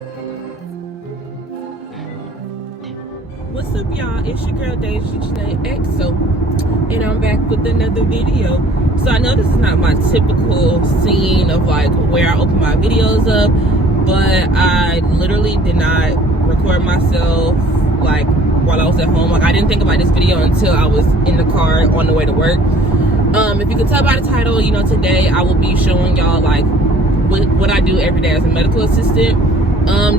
What's up, y'all? It's your girl Deja XO, and I'm back with another video. So I know this is not my typical scene of like where I open my videos up, but I literally did not record myself like while I was at home. Like I didn't think about this video until I was in the car on the way to work. If you can tell by the title, you know, today I will be showing y'all like what I do every day as a medical assistant.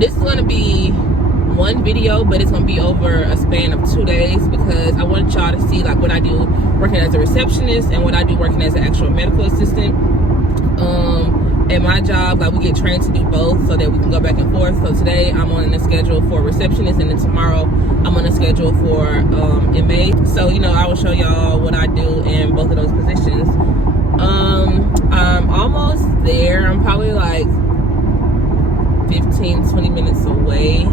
This is gonna be one video, but it's gonna be over a span of 2 days because I want y'all to see like what I do working as a receptionist and what I do working as an actual medical assistant. At my job, like we get trained to do both so that we can go back and forth. So today I'm on the schedule for receptionist, and then tomorrow I'm on the schedule for MA. So you know, I will show y'all what I do in both of those positions. I'm almost there. I'm probably like 15-20 minutes away.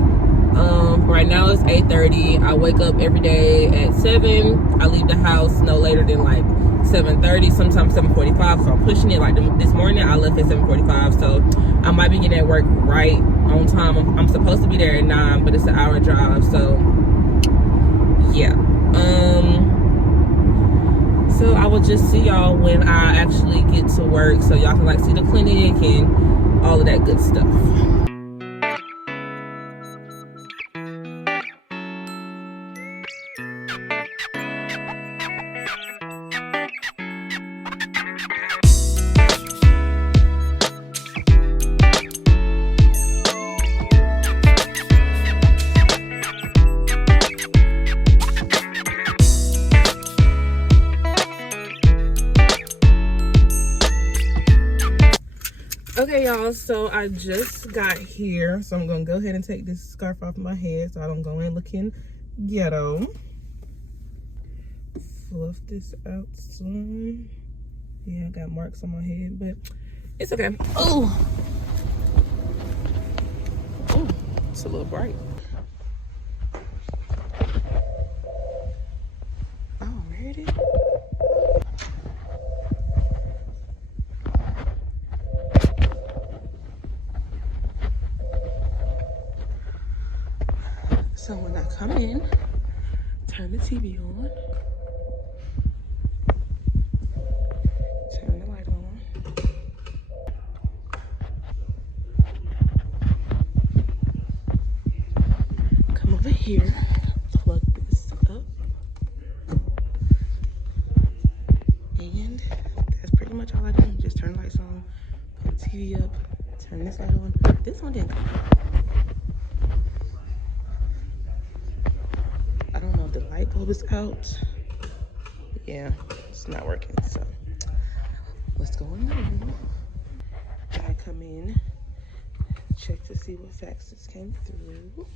Right now it's 8:30. I wake up every day at 7. I leave the house no later than like 7:30, sometimes 7:45. So I'm pushing it. Like this morning I left at 7:45, so I might be getting at work right on time. I'm supposed to be there at 9, but it's an hour drive. So yeah. So I will just see y'all when I actually get to work, so y'all can like see the clinic and all of that good stuff. Okay, y'all, so I just got here, so I'm gonna go ahead and take this scarf off my head so I don't go in looking ghetto. Fluff this out some. Yeah, I got marks on my head, but it's okay. Oh, it's a little bright. Alrighty. So when I come in, turn the TV on, turn the light on, come over here, plug this up, and that's pretty much all I do. Just turn the lights on, put the TV up, turn this light on. This one didn't come on. I don't know if the light bulb is out. Yeah, it's not working, so what's going on? I come in, check to see what faxes came through.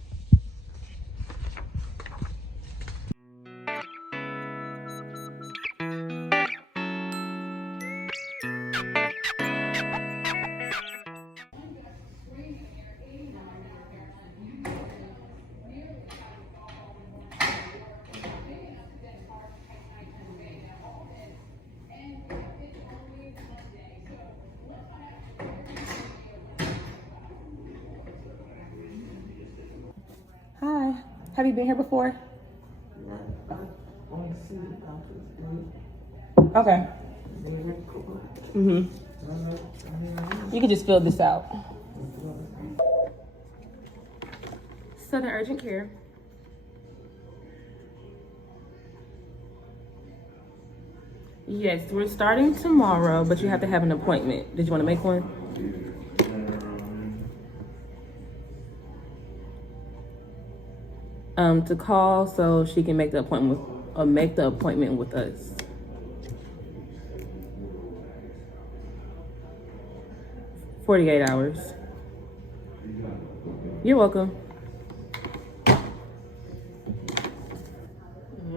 Hi, have you been here before? Okay. You can just fill this out. Southern Urgent Care. Yes, we're starting tomorrow, but you have to have an appointment. Did you want to make one? To call so she can make the appointment with us. $48 hours. You're welcome. All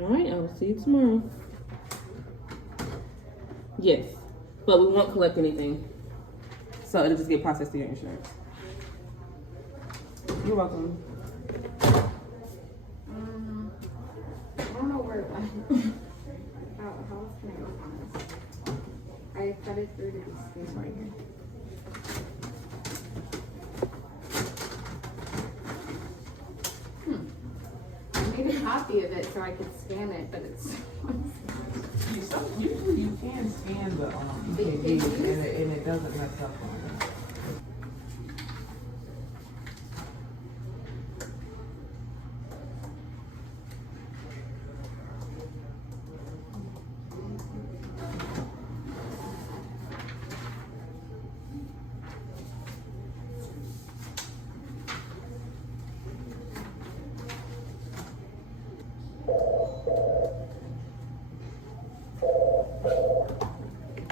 right, I will see you tomorrow. Yes, but we won't collect anything, so it'll just get processed through your insurance. You're welcome. I don't know where it went. How else can I go on this? I cut it through to this space right here. made a copy of it so I could scan it, but it's. Usually you can scan the EKGs and it doesn't mess up on it.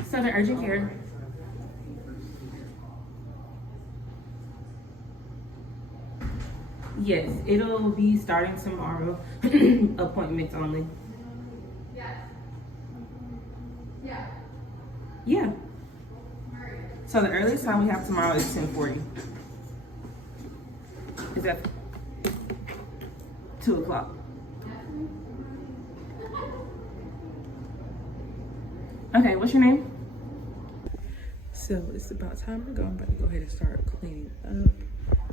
Southern Urgent Care. Yes, it'll be starting tomorrow. Appointments only. Yes. Yeah. Yeah. So the earliest time we have tomorrow is 10:40. Is that 2 o'clock? Okay, what's your name? So it's about time to go. I'm about to go ahead and start cleaning up.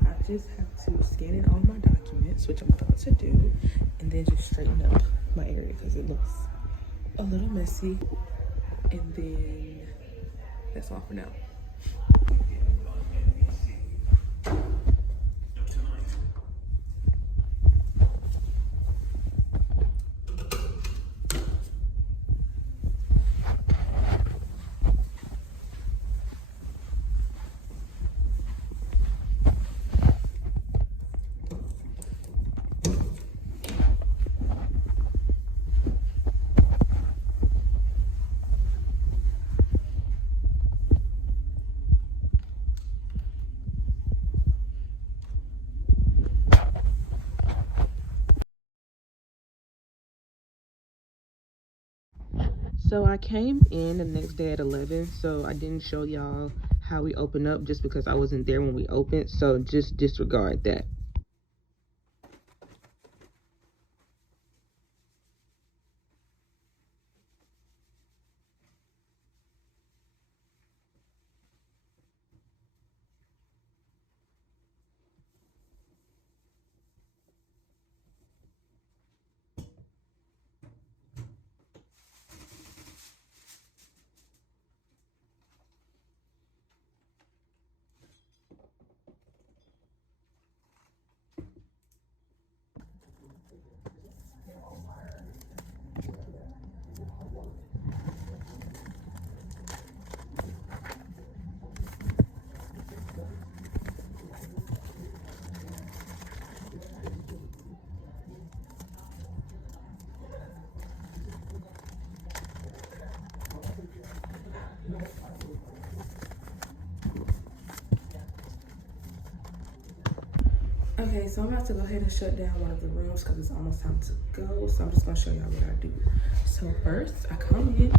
I just have to scan in all my documents, which I'm about to do, and then just straighten up my area because it looks a little messy. And then that's all for now. So I came in the next day at 11, so I didn't show y'all how we open up just because I wasn't there when we opened, so just disregard that. Okay, so I'm about to go ahead and shut down one of the rooms because it's almost time to go. So I'm just gonna show y'all what I do. So first, I come in,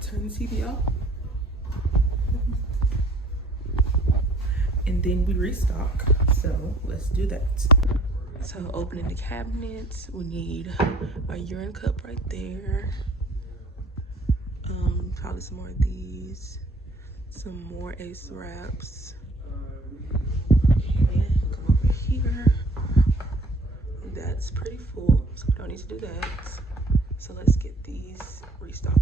turn the TV off, and then we restock. So let's do that. So opening the cabinets, we need a urine cup right there. Probably some more of these, some more Ace wraps. Come over here. That's pretty full, so we don't need to do that. So let's get these restocked.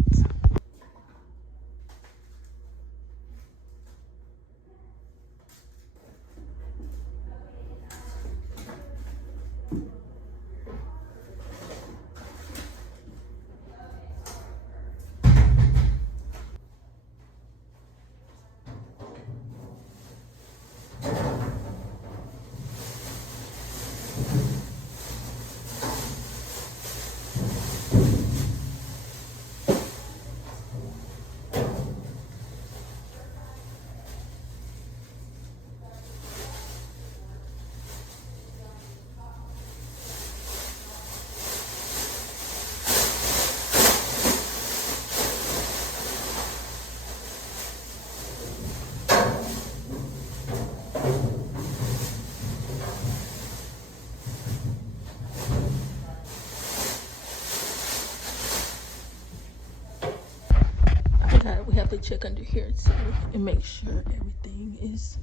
We have to check under here too and make sure everything is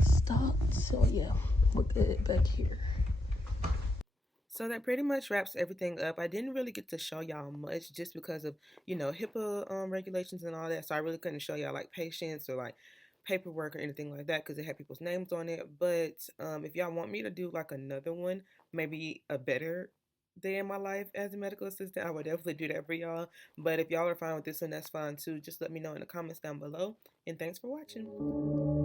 stocked. So yeah, we're good back here. So that pretty much wraps everything up. I didn't really get to show y'all much just because of, HIPAA regulations and all that. So I really couldn't show y'all like patients or like paperwork or anything like that because it had people's names on it. But if y'all want me to do like another one, maybe a better day in my life as a medical assistant, I would definitely do that for y'all. But if y'all are fine with this one, that's fine too. Just let me know in the comments down below. And thanks for watching.